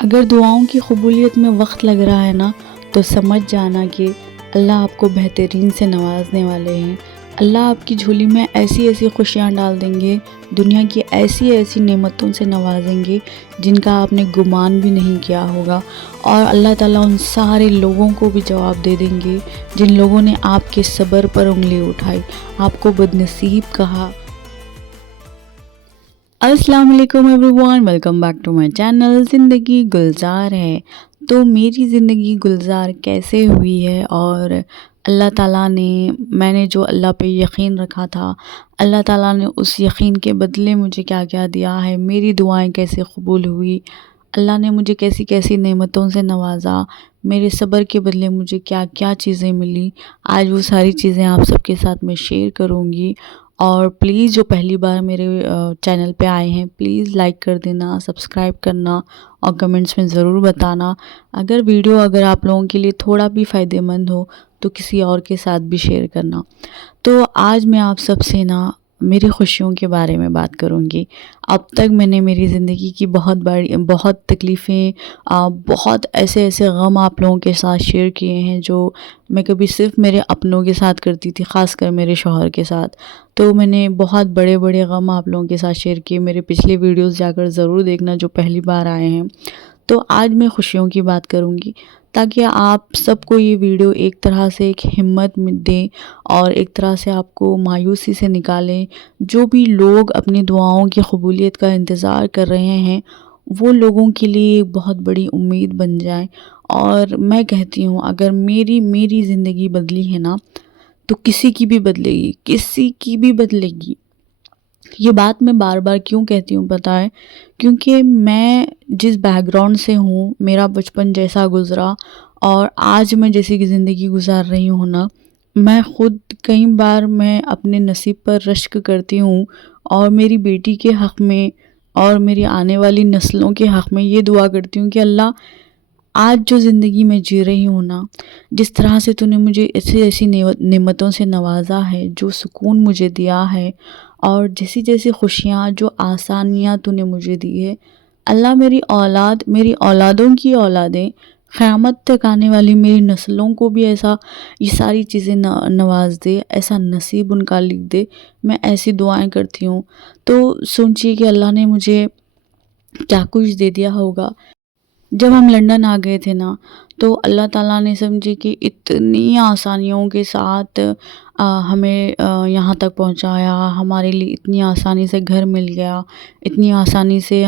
اگر دعاؤں کی قبولیت میں وقت لگ رہا ہے نا تو سمجھ جانا کہ اللہ آپ کو بہترین سے نوازنے والے ہیں۔ اللہ آپ کی جھولی میں ایسی ایسی خوشیاں ڈال دیں گے، دنیا کی ایسی ایسی نعمتوں سے نوازیں گے جن کا آپ نے گمان بھی نہیں کیا ہوگا، اور اللہ تعالیٰ ان سارے لوگوں کو بھی جواب دے دیں گے جن لوگوں نے آپ کے صبر پر انگلی اٹھائی، آپ کو بدنصیب کہا۔ السلام علیکم everyone, welcome back to my channel. Zindagi Gulzar ہے تو میری زندگی گلزار کیسے ہوئی ہے، اور اللہ تعالیٰ نے، میں نے جو اللہ پہ یقین رکھا تھا، اللہ تعالیٰ نے اس یقین کے بدلے مجھے کیا کیا دیا ہے، میری دعائیں کیسے قبول ہوئی، اللہ نے مجھے کیسی کیسی نعمتوں سے نوازا، میرے صبر کے بدلے مجھے کیا کیا چیزیں ملی، آج وہ ساری چیزیں آپ سب کے ساتھ میں شیئر کروں گی۔ اور پلیز جو پہلی بار میرے چینل پہ آئے ہیں پلیز لائک کر دینا، سبسکرائب کرنا اور کمنٹس میں ضرور بتانا۔ اگر آپ لوگوں کے لیے تھوڑا بھی فائدہ مند ہو تو کسی اور کے ساتھ بھی شیئر کرنا۔ تو آج میں آپ سب سے میری خوشیوں کے بارے میں بات کروں گی۔ اب تک میں نے میری زندگی کی بہت تکلیفیں، بہت ایسے غم آپ لوگوں کے ساتھ شیئر کیے ہیں جو میں کبھی صرف میرے اپنوں کے ساتھ کرتی تھی، خاص کر میرے شوہر کے ساتھ۔ تو میں نے بہت بڑے غم آپ لوگوں کے ساتھ شیئر کیے۔ میرے پچھلے ویڈیوز جا کر ضرور دیکھنا جو پہلی بار آئے ہیں۔ تو آج میں خوشیوں کی بات کروں گی تاکہ آپ سب کو یہ ویڈیو ایک طرح سے ایک ہمت دیں اور ایک طرح سے آپ کو مایوسی سے نکالیں۔ جو بھی لوگ اپنی دعاؤں کی قبولیت کا انتظار کر رہے ہیں وہ لوگوں کے لیے ایک بہت بڑی امید بن جائے۔ اور میں کہتی ہوں اگر میری زندگی بدلی ہے نا تو کسی کی بھی بدلے گی، کسی کی بھی بدلے گی۔ یہ بات میں بار بار کیوں کہتی ہوں پتہ ہے؟ کیونکہ میں جس بیک گراؤنڈ سے ہوں، میرا بچپن جیسا گزرا اور آج میں جیسی کی زندگی گزار رہی ہوں نا، میں خود کئی بار میں اپنے نصیب پر رشک کرتی ہوں اور میری بیٹی کے حق میں اور میری آنے والی نسلوں کے حق میں یہ دعا کرتی ہوں کہ اللہ آج جو زندگی میں جی رہی ہوں نا، جس طرح سے تو نے مجھے ایسی نعمتوں سے نوازا ہے، جو سکون مجھے دیا ہے اور جیسی خوشیاں، جو آسانیاں تو نے مجھے دی ہے، اللہ میری اولادوں کی اولادیں، قیامت تک آنے والی میری نسلوں کو بھی ایسا یہ ساری چیزیں نواز دے، ایسا نصیب ان کا لکھ دے۔ میں ایسی دعائیں کرتی ہوں۔ تو سوچیے کہ اللہ نے مجھے کیا کچھ دے دیا ہوگا۔ جب ہم لندن آ گئے تھے نا تو اللہ تعالیٰ نے سمجھے کہ اتنی آسانیوں کے ساتھ ہمیں یہاں تک پہنچایا، ہمارے لیے اتنی آسانی سے گھر مل گیا، اتنی آسانی سے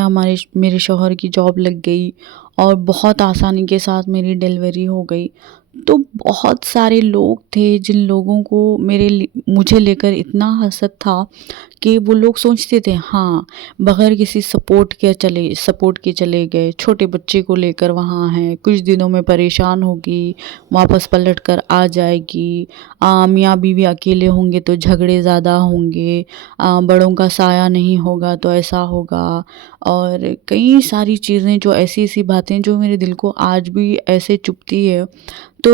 میرے شوہر کی جاب لگ گئی اور بہت آسانی کے ساتھ میری ڈیلیوری ہو گئی۔ تو بہت سارے لوگ تھے جن لوگوں کو مجھے لے کر اتنا حسد تھا کہ وہ لوگ سوچتے تھے ہاں بغیر کسی سپورٹ کے چلے گئے، چھوٹے بچے کو لے کر وہاں ہیں، کچھ دنوں میں پریشان ہوگی، واپس پلٹ کر آ جائے گی، میاں بیوی اکیلے ہوں گے تو جھگڑے زیادہ ہوں گے، بڑوں کا سایہ نہیں ہوگا تو ایسا ہوگا، اور کئی ساری چیزیں جو ایسی باتیں جو میرے دل کو آج بھی ایسے چبھتی ہے۔ تو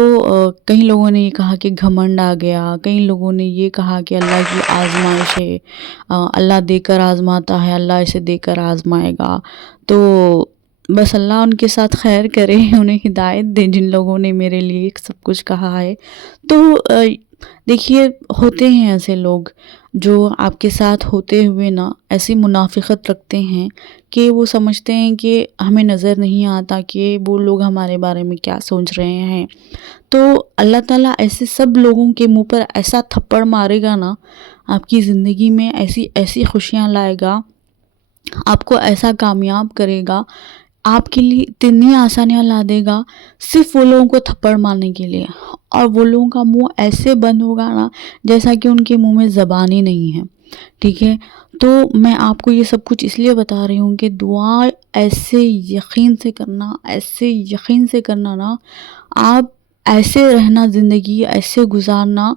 کئی لوگوں نے یہ کہا کہ گھمنڈ آ گیا، کئی لوگوں نے یہ کہا کہ اللہ کی آزمائش ہے، اللہ دے کر آزماتا ہے، اللہ اسے دے کر آزمائے گا۔ تو بس اللہ ان کے ساتھ خیر کرے، انہیں ہدایت دے جن لوگوں نے میرے لیے سب کچھ کہا ہے۔ تو دیکھیے ہوتے ہیں ایسے لوگ جو آپ کے ساتھ ہوتے ہوئے نا ایسی منافقت رکھتے ہیں کہ وہ سمجھتے ہیں کہ ہمیں نظر نہیں آتا کہ وہ لوگ ہمارے بارے میں کیا سوچ رہے ہیں۔ تو اللہ تعالیٰ ایسے سب لوگوں کے منہ پر ایسا تھپڑ مارے گا نا، آپ کی زندگی میں ایسی خوشیاں لائے گا، آپ کو ایسا کامیاب کرے گا، آپ کے لیے اتنی آسانیاں لا دے گا صرف وہ لوگوں کو تھپڑ مارنے کے لیے، اور وہ لوگوں کا منہ ایسے بند ہوگا نا جیسا کہ ان کے منہ میں زبان ہی نہیں ہے، ٹھیک ہے؟ تو میں آپ کو یہ سب کچھ اس لیے بتا رہی ہوں کہ دعا ایسے یقین سے کرنا نا، آپ ایسے رہنا، زندگی ایسے گزارنا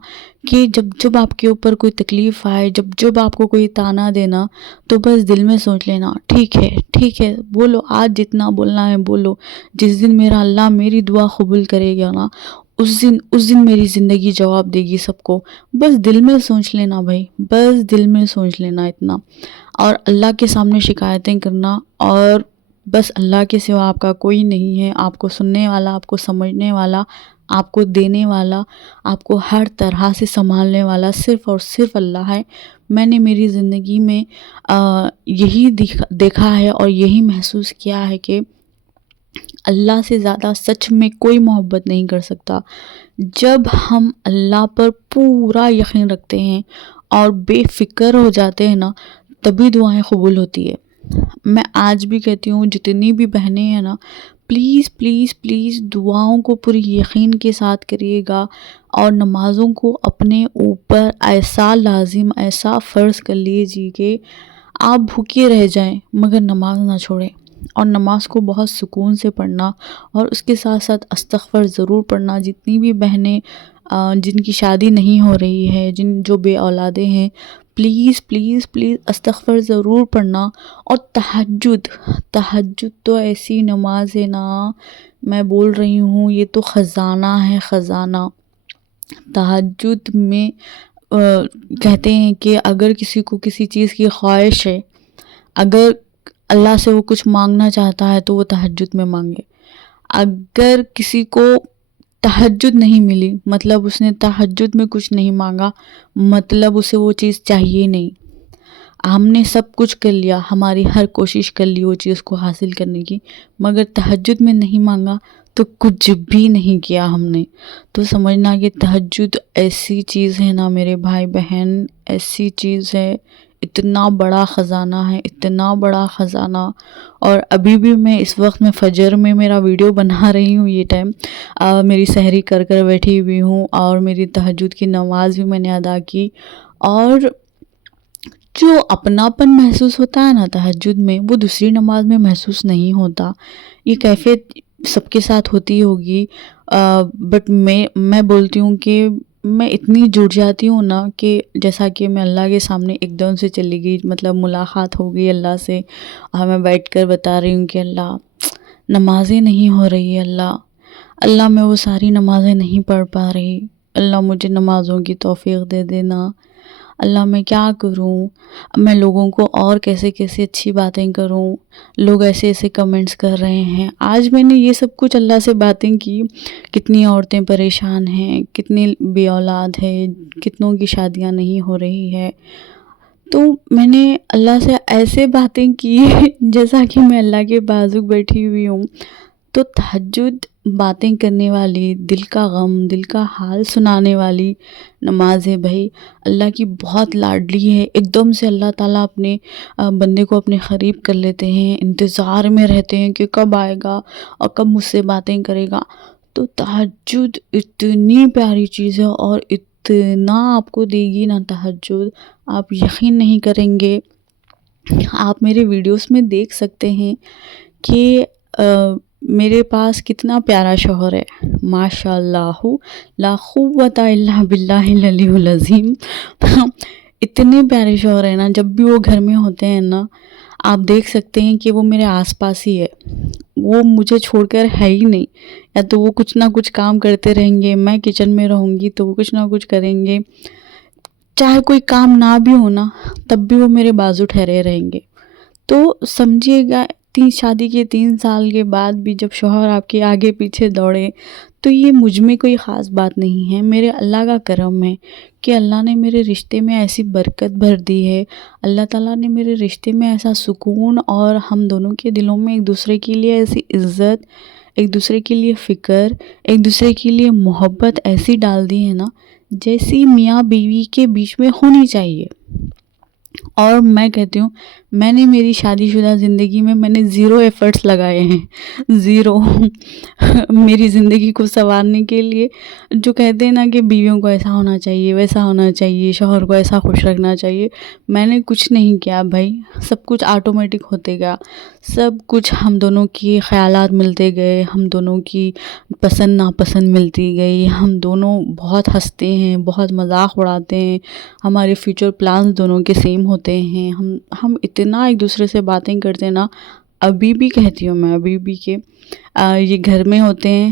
کہ جب آپ کے اوپر کوئی تکلیف آئے، جب آپ کو کوئی تانا دینا تو بس دل میں سوچ لینا ٹھیک ہے بولو، آج جتنا بولنا ہے بولو، جس دن میرا اللہ میری دعا قبول کرے گا نا اس دن میری زندگی جواب دے گی سب کو۔ بس دل میں سوچ لینا بھائی، بس دل میں سوچ لینا اتنا، اور اللہ کے سامنے شکایتیں کرنا اور بس اللہ کے سوا آپ کا کوئی نہیں ہے. آپ کو سننے والا، آپ کو سمجھنے والا، آپ کو دینے والا، آپ کو ہر طرح سے سنبھالنے والا صرف اور صرف اللہ ہے. میں نے میری زندگی میں یہی دیکھا ہے اور یہی محسوس کیا ہے کہ اللہ سے زیادہ سچ میں کوئی محبت نہیں کر سکتا. جب ہم اللہ پر پورا یقین رکھتے ہیں اور بے فکر ہو جاتے ہیں نا، تبھی دعائیں قبول ہوتی ہے. میں آج بھی کہتی ہوں، جتنی بھی بہنیں ہیں نا، پلیز پلیز پلیز دعاؤں کو پوری یقین کے ساتھ کریے گا، اور نمازوں کو اپنے اوپر ایسا لازم، ایسا فرض کر لیجیے کہ آپ بھوکے رہ جائیں مگر نماز نہ چھوڑیں. اور نماز کو بہت سکون سے پڑھنا، اور اس کے ساتھ ساتھ استغفار ضرور پڑھنا. جتنی بھی بہنیں جن کی شادی نہیں ہو رہی ہے، جو بے اولادیں ہیں، پلیز پلیز پلیز استغفار ضرور پڑھنا. اور تہجد تو ایسی نماز ہے نا، میں بول رہی ہوں، یہ تو خزانہ ہے، خزانہ. تہجد میں کہتے ہیں کہ اگر کسی کو کسی چیز کی خواہش ہے، اگر اللہ سے وہ کچھ مانگنا چاہتا ہے تو وہ تہجد میں مانگے. اگر کسی کو تہجد نہیں ملی، مطلب اس نے تہجد میں کچھ نہیں مانگا، مطلب اسے وہ چیز چاہیے نہیں. ہم نے سب کچھ کر لیا، ہماری ہر کوشش کر لی وہ چیز کو حاصل کرنے کی، مگر تہجد میں نہیں مانگا تو کچھ بھی نہیں کیا ہم نے. تو سمجھنا کہ تہجد ایسی چیز ہے نا میرے بھائی بہن، ایسی چیز ہے، اتنا بڑا خزانہ ہے، اتنا بڑا خزانہ. اور ابھی بھی میں اس وقت میں فجر میں میرا ویڈیو بنا رہی ہوں، یہ ٹائم میری سحری کر بیٹھی ہوئی ہوں، اور میری تہجد کی نماز بھی میں نے ادا کی. اور جو اپناپن محسوس ہوتا ہے نا تہجد میں، وہ دوسری نماز میں محسوس نہیں ہوتا. یہ کیفیت سب کے ساتھ ہوتی ہوگی، بٹ میں بولتی ہوں کہ میں اتنی جڑ جاتی ہوں نا کہ جیسا کہ میں اللہ کے سامنے ایک دم سے چلی گئی، مطلب ملاقات ہو گئی اللہ سے، اور میں بیٹھ کر بتا رہی ہوں کہ اللہ نمازیں نہیں ہو رہی ہے، اللہ میں وہ ساری نمازیں نہیں پڑھ پا رہی، اللہ مجھے نمازوں کی توفیق دے دینا. اللہ میں کیا کروں، میں لوگوں کو اور کیسے کیسے اچھی باتیں کروں، لوگ ایسے ایسے کمنٹس کر رہے ہیں. آج میں نے یہ سب کچھ اللہ سے باتیں کی، کتنی عورتیں پریشان ہیں، کتنی بے اولاد ہے، کتنوں کی شادیاں نہیں ہو رہی ہے. تو میں نے اللہ سے ایسے باتیں کی جیسا کہ میں اللہ کے بازو بیٹھی ہوئی ہوں. تو تہجد باتیں کرنے والی، دل کا غم، دل کا حال سنانے والی نماز ہے بھائی. اللہ کی بہت لاڈلی ہے. ایک دم سے اللہ تعالیٰ اپنے بندے کو اپنے قریب کر لیتے ہیں، انتظار میں رہتے ہیں کہ کب آئے گا اور کب مجھ سے باتیں کرے گا. تو تہجد اتنی پیاری چیز ہے، اور اتنا آپ کو دے گی نا تہجد، آپ یقین نہیں کریں گے. آپ میرے ویڈیوز میں دیکھ سکتے ہیں کہ میرے پاس کتنا پیارا شوہر ہے، ماشاء اللہ لا قوت الا باللہ العلی العظیم. اتنے پیارے شوہر ہیں نا، جب بھی وہ گھر میں ہوتے ہیں نا، آپ دیکھ سکتے ہیں کہ وہ میرے آس پاس ہی ہے، وہ مجھے چھوڑ کر ہے ہی نہیں. یا تو وہ کچھ نہ کچھ کام کرتے رہیں گے، میں کچن میں رہوں گی تو وہ کچھ نہ کچھ کریں گے، چاہے کوئی کام نہ بھی ہونا تب بھی وہ میرے بازو ٹھہرے رہیں گے. تو سمجھیے گا، شادی کے 3 سال کے بعد بھی جب شوہر آپ کے آگے پیچھے دوڑے، تو یہ مجھ میں کوئی خاص بات نہیں ہے، میرے اللہ کا کرم ہے کہ اللہ نے میرے رشتے میں ایسی برکت بھر دی ہے. اللہ تعالیٰ نے میرے رشتے میں ایسا سکون، اور ہم دونوں کے دلوں میں ایک دوسرے کے لیے ایسی عزت، ایک دوسرے کے لیے فکر، ایک دوسرے کے لیے محبت ایسی ڈال دی ہے نا، جیسی میاں بیوی کے بیچ میں ہونی چاہیے. اور میں کہتی ہوں، میں نے میری شادی شدہ زندگی میں نے 0 ایفرٹس لگائے ہیں، 0 میری زندگی کو سنوارنے کے لیے. جو کہتے ہیں نا کہ بیویوں کو ایسا ہونا چاہیے، ویسا ہونا چاہیے، شوہر کو ایسا خوش رکھنا چاہیے، میں نے کچھ نہیں کیا بھائی. سب کچھ آٹومیٹک ہوتے گیا، سب کچھ ہم دونوں کی خیالات ملتے گئے، ہم دونوں کی پسند ناپسند ملتی گئی، ہم دونوں بہت ہنستے ہیں، بہت مذاق اڑاتے ہیں، ہمارے فیوچر پلانز دونوں کے سیم ہوتے ہیں، ہم اتنا ایک دوسرے سے باتیں کرتے ہیں نا. ابھی بھی کہتی ہوں میں، ابھی بھی کہ یہ گھر میں ہوتے ہیں،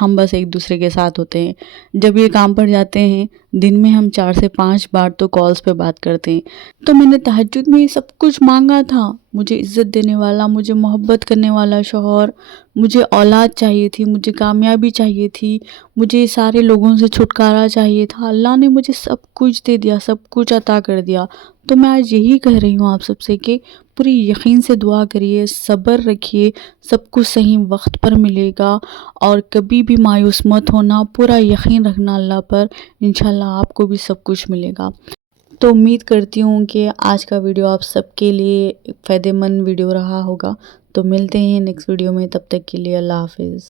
ہم بس ایک دوسرے کے ساتھ ہوتے ہیں. جب یہ کام پر جاتے ہیں دن میں ہم 4 سے 5 بار تو کالز پہ بات کرتے ہیں. تو میں نے تہجد میں یہ سب کچھ مانگا تھا، مجھے عزت دینے والا، مجھے محبت کرنے والا شوہر، مجھے اولاد چاہیے تھی، مجھے کامیابی چاہیے تھی، مجھے سارے لوگوں سے چھٹکارا چاہیے تھا. اللہ نے مجھے سب کچھ دے دیا، سب کچھ عطا کر دیا. تو میں آج یہی کہہ رہی ہوں آپ سب سے کہ پوری یقین سے دعا کریے، صبر رکھیے، سب کچھ صحیح وقت پر ملے گا. اور کبھی بھی مایوس مت ہونا، پورا یقین رکھنا اللہ پر، انشاءاللہ آپ کو بھی سب کچھ ملے گا. تو امید کرتی ہوں کہ آج کا ویڈیو آپ سب کے لیے فائدہ مند ویڈیو رہا ہوگا. تو ملتے ہیں نیکسٹ ویڈیو میں، تب تک کے لیے اللہ حافظ.